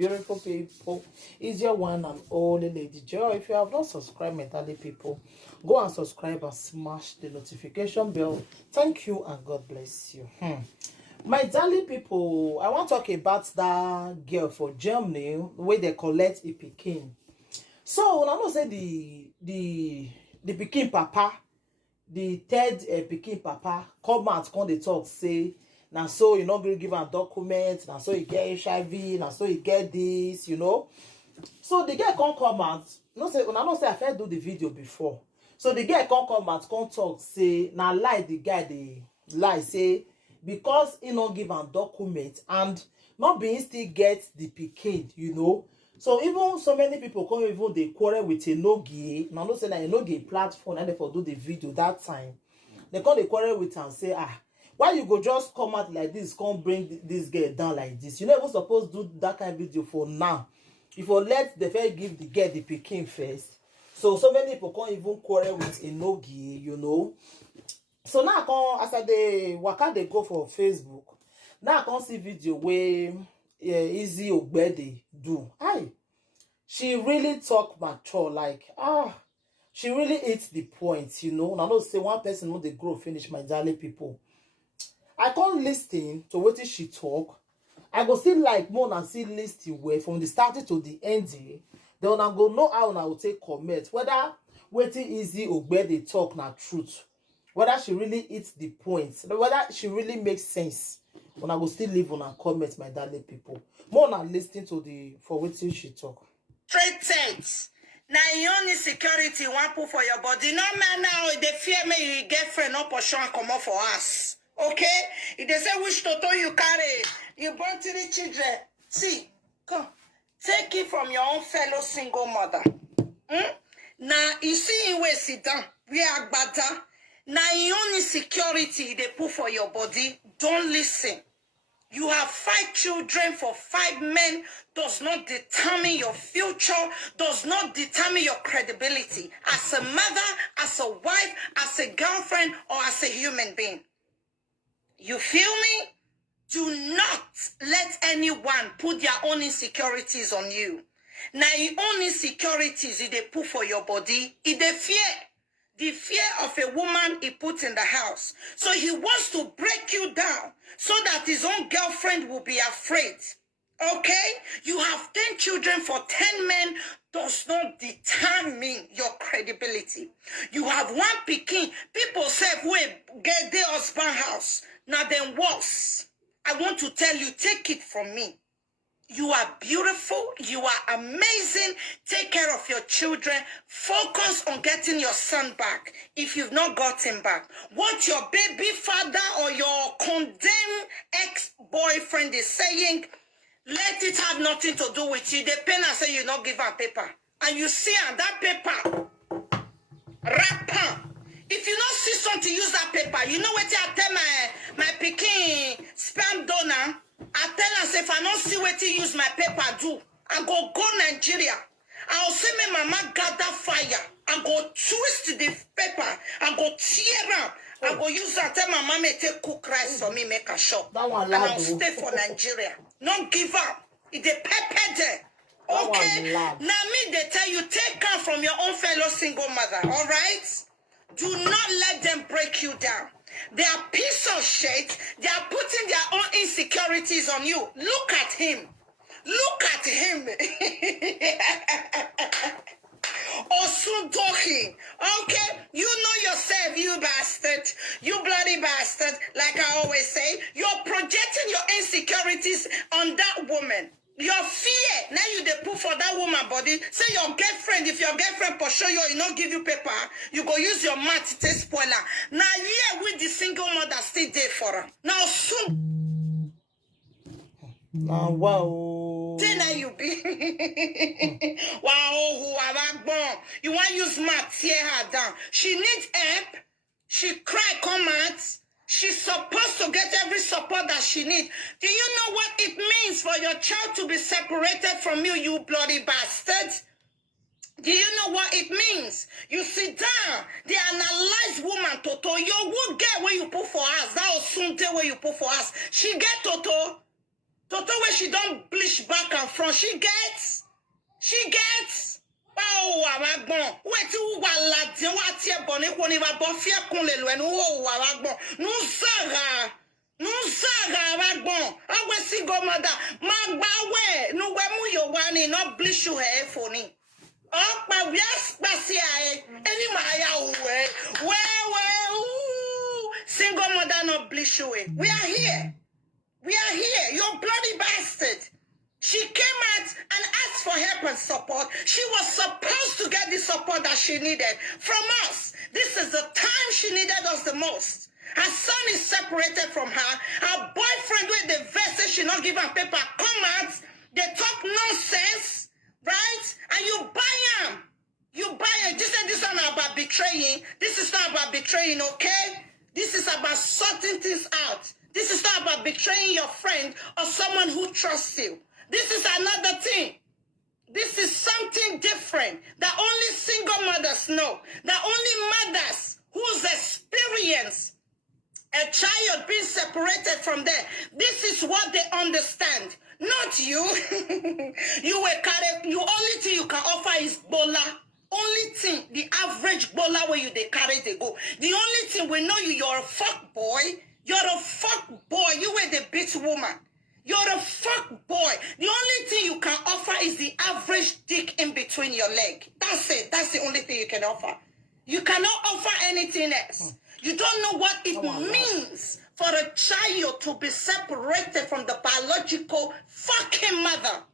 beautiful people. It's your one and only Lady Joy. If you have not subscribed, my darling people, go and subscribe and smash the notification bell. Thank you and God bless you. My darling people, I want to talk about that girl for Germany where they collect a pikin. So I don't say the pikin papa, the third pikin papa come out come dey talk say na so you not going to give a document, na so you get HIV, na so you get this, you know. So the girl can't come out. No say, una no say I first do the video before. So the girl can't come out, can't talk, say na lie the guy they lie say because he not give a document and not being still get the pikin, you know. So even so many people come even they quarrel with Enogie. Now no say na Enogie platform and they for do the video that time. They come they quarrel with and say why you go just come out like this, come bring this girl down like this. You never supposed to do that kind of video for now. If you let the first give the girl the pikin first. So many people can't even quarrel with Enogie, you know. So now I come as I dey waka they go for Facebook. Now I can't see video where Izzy Ogbeide do. She really talk mature, like she really hits the point, you know. And I don't say one person when they grow finish, my darling people. I can't listen to what she talk. I go still like more than see listen way from the starting to the ending. Then I go know how I will take comment whether Wetin Izzy Ogbeide talk na truth, whether she really hits the point, whether she really makes sense. When I go still leave on a comment, my darling people. More than listening to the for Wetin she talk. Treated. Now you only security one put for your body. No man now they fear me you get friend up or show and come up for us. Okay? If they say which toto you carry, you born 3 children. See, come. Take it from your own fellow single mother. Now you see in where sit down. We are better. Now you only security they put for your body. Don't listen. You have 5 children for 5 men does not determine your future, does not determine your credibility as a mother, as a wife, as a girlfriend, or as a human being. You feel me? Do not let anyone put their own insecurities on you. Now, your own insecurities they put for your body, is the fear. The fear of a woman he put in the house. So he wants to break you down so that his own girlfriend will be afraid. Okay? You have 10 children for 10 men does not determine your credibility. You have 1 pikin. People say, wait, get their husband house. Now then worse. I want to tell you, take it from me. You are beautiful. You are amazing. Take care of your children. Focus on getting your son back if you've not got him back. What your baby father or your condemned ex-boyfriend is saying, let it have nothing to do with you. They pen and say you not give her paper. And you see on that paper, rapper. If you don't see something, use that paper. You know what I tell my Peking spam donor? I tell her, say, if I don't see what to use my paper do, I go Nigeria. I'll say my mama gather fire. I go twist the paper. I go tear up. I go use that. Tell my mama take cook rice for me, make a shop. And I'll stay for Nigeria. Not give up. It's a pepper there. Okay? Now me, they tell you, take care from your own fellow single mother. All right? Do not let them break you down. They are piece of shit. They are putting their own insecurities on you. Look at him. Look at him. Osundoki. Okay? You know yourself, you bastard. You bloody bastard. Like I always say, you're projecting your insecurities on that woman. Your fear, now you they put for that woman body. Say your girlfriend, if your girlfriend for sure you not give you paper, you go use your mouth to take spoiler. Now yeah, with the single mother still there for her. Now soon. Now wow. Then now you be. Wow, who am I born? You want to use mouth tear her down. She needs help. She cry, come out. She's supposed to get every support that she needs. Do you know what it means for your child to be separated from you, you bloody bastard? Do you know what it means? You sit down, they analyze woman Toto. You would get where you put for us. That was soon where you put for us. She get Toto. Toto where she don't bleach back and front. She gets. Oh, Waragbon. Wait till Waladin, what's your bonnet when you are Bofia Kunle and oh, Waragbon. No, Saga, Waragbon. I will see go mother. Magbawe, no, where you want not bleach your hair for me. Oh, my yes, Basia, any Maya way. Well, single mother not bleach your way. We are here, you bloody bastard. She came out and asked for help and support. She was supposed to get the support that she needed from us. This is the time she needed us the most. Her son is separated from her. Her boyfriend with the verse she not give her paper come out. They talk nonsense, right? And you buy them. This is not about betraying. This is not about betraying, okay? This is about sorting things out. This is not about betraying your friend or someone who trusts you. This is another thing. This is something different that only single mothers know. That only mothers who's experienced a child being separated from them. This is what they understand. Not you. You only thing you can offer is bola. Only thing, the average bola where you they carry they go. The only thing we know you're a fuck boy. You're a fuck boy. You were the bitch woman. You're a fuck boy. The only thing you can offer is the average dick in between your leg. That's it. That's the only thing you can offer. You cannot offer anything else. You don't know what it means for a child to be separated from the biological fucking mother.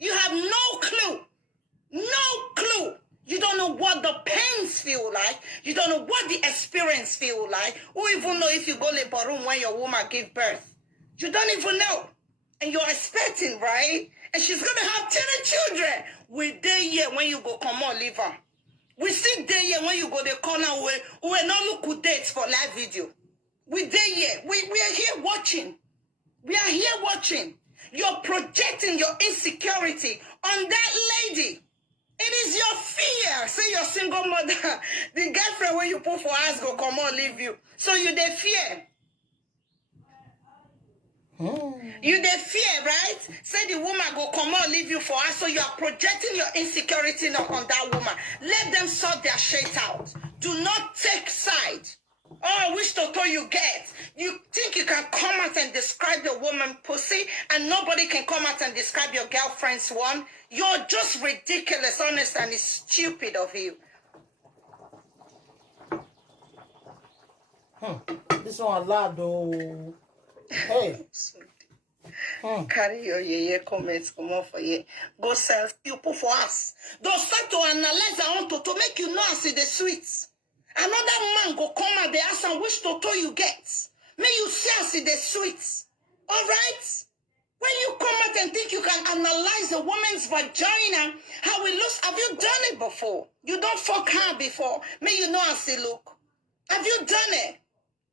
You have no clue. No clue. You don't know what the pains feel like. You don't know what the experience feel like. Or even know if you go labor room when your woman give birth. You don't even know. And you're expecting, right? And she's going to have 10 children. We there here when you go come on, leave her. We sit there here when you go the corner where we not look good dates for live video. We there here. We are here watching. We are here watching. You're projecting your insecurity on that lady. It is your fear. Say your single mother. The girlfriend when you put for us go come on, leave you. So you they fear. You they fear, right? Say the woman go come on, leave you for us. So you are projecting your insecurity on that woman. Let them sort their shit out. Do not take side. Oh, which toto you get? You think you can come out and describe your woman pussy and nobody can come out and describe your girlfriend's one? You're just ridiculous, honest, and it's stupid of you. This one loud though. Hey. Carry your comments come on for you. Go sell you put for us. Don't start to analyze our own toto make you know and see the sweets. Another man go come and they ask him which toto you get. May you see and see the sweets. All right? When you come out and think you can analyze a woman's vagina, how it looks, have you done it before? You don't fuck her before. May you know and see look. Have you done it?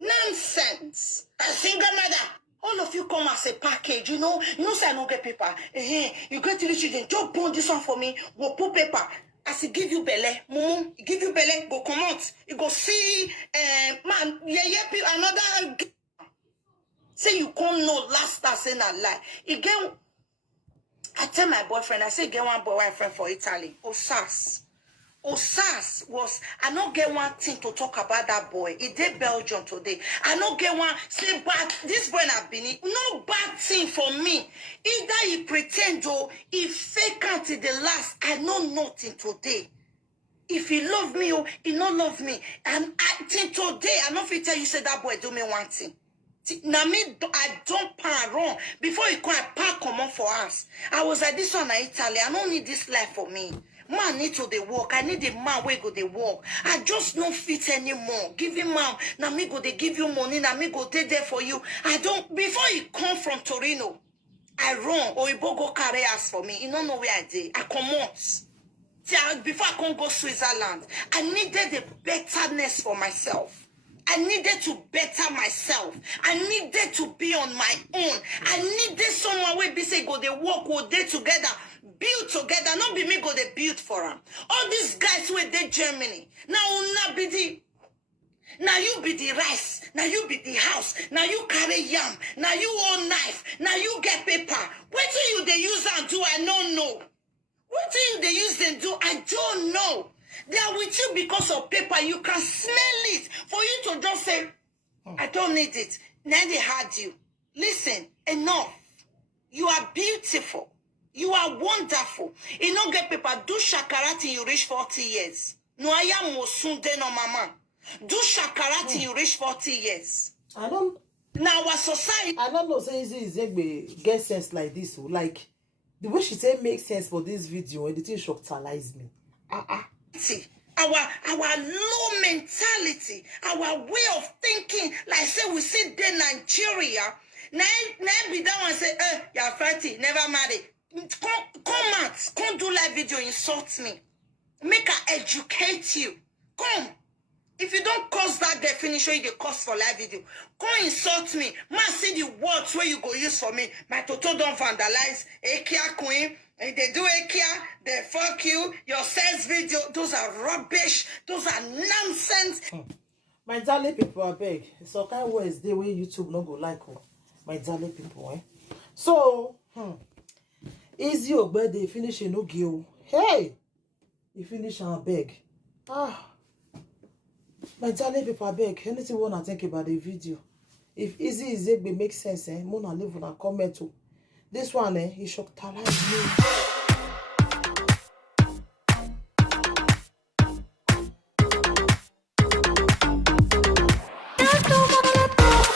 Nonsense. A single mother. All of you come as a package, you know say I don't get paper. You get to the children, just bond this one for me, we'll put paper. As he give you belly, mumu, he give you belly, go come out. You go see, man, another. Say you can't know last time saying a lie. Again, I tell my boyfriend, I say get one boyfriend for Italy. Osas was, I don't get one thing to talk about that boy. He did Belgium today. I don't get one, say bad, this boy have been, no bad thing for me. Either he pretend or he fake out to the last. I know nothing today. If he love me or he not love me. And I think today, I don't feel tell you say that boy do me one thing. Now me, I don't pan wrong. Before he come, I pack come on for us. I was like, this one in Italy. I don't need this life for me. Man need to dey work. I need a man where go dey work. I just don't fit anymore. Give him man. Now me go they give you money. Now me go dey there for you. I don't. Before he come from Torino, I run or he go carry us for me. He don't know where I did. I come out. Before I can go Switzerland, I needed a betterness for myself. I needed to better myself. I needed to be on my own. I needed someone where be say go they work, go they together. Build together, not be me go they build for them. All these guys who they Germany. Now not be the Now you be the rice. Now you be the house. Now you carry yam. Now you own knife. Now you get paper. What do you they use and do? I don't know. What do you they use and do? I don't know. They are with you because of paper. You can smell it. For you to just say, I don't need it. Now they had you. Listen, enough. You are beautiful. You are wonderful. You don't get paper. Do shakara till you reach 40 years. No, I am mosunde no mama. Do shakara till you reach 40 years. I don't. Now our society. I don't know. Say Izzy get sense like this. So like the way she said makes sense for this video. And the thing shockalize me. Our low mentality, our way of thinking, like say we say in Nigeria. Now be that one say, you're 30, never married. Come out, come do live video, insult me. Make her educate you. Come. If you don't cause that definition, you cost for live video. Come insult me. Man, see the words where you go use for me. My toto don't vandalize. Ekia queen. And they do Ekia, they fuck you. Your sex video, those are rubbish. Those are nonsense. My darling people, I beg. So kind of words the way YouTube no go like her. My darling people, eh? So, Izzy Ogbeide finish Enogie. Hey! You finish and beg. My darling people, I beg. Anything you want to think about the video? If Izzy is make sense, Mona leave on a comment. This one, he shocked me.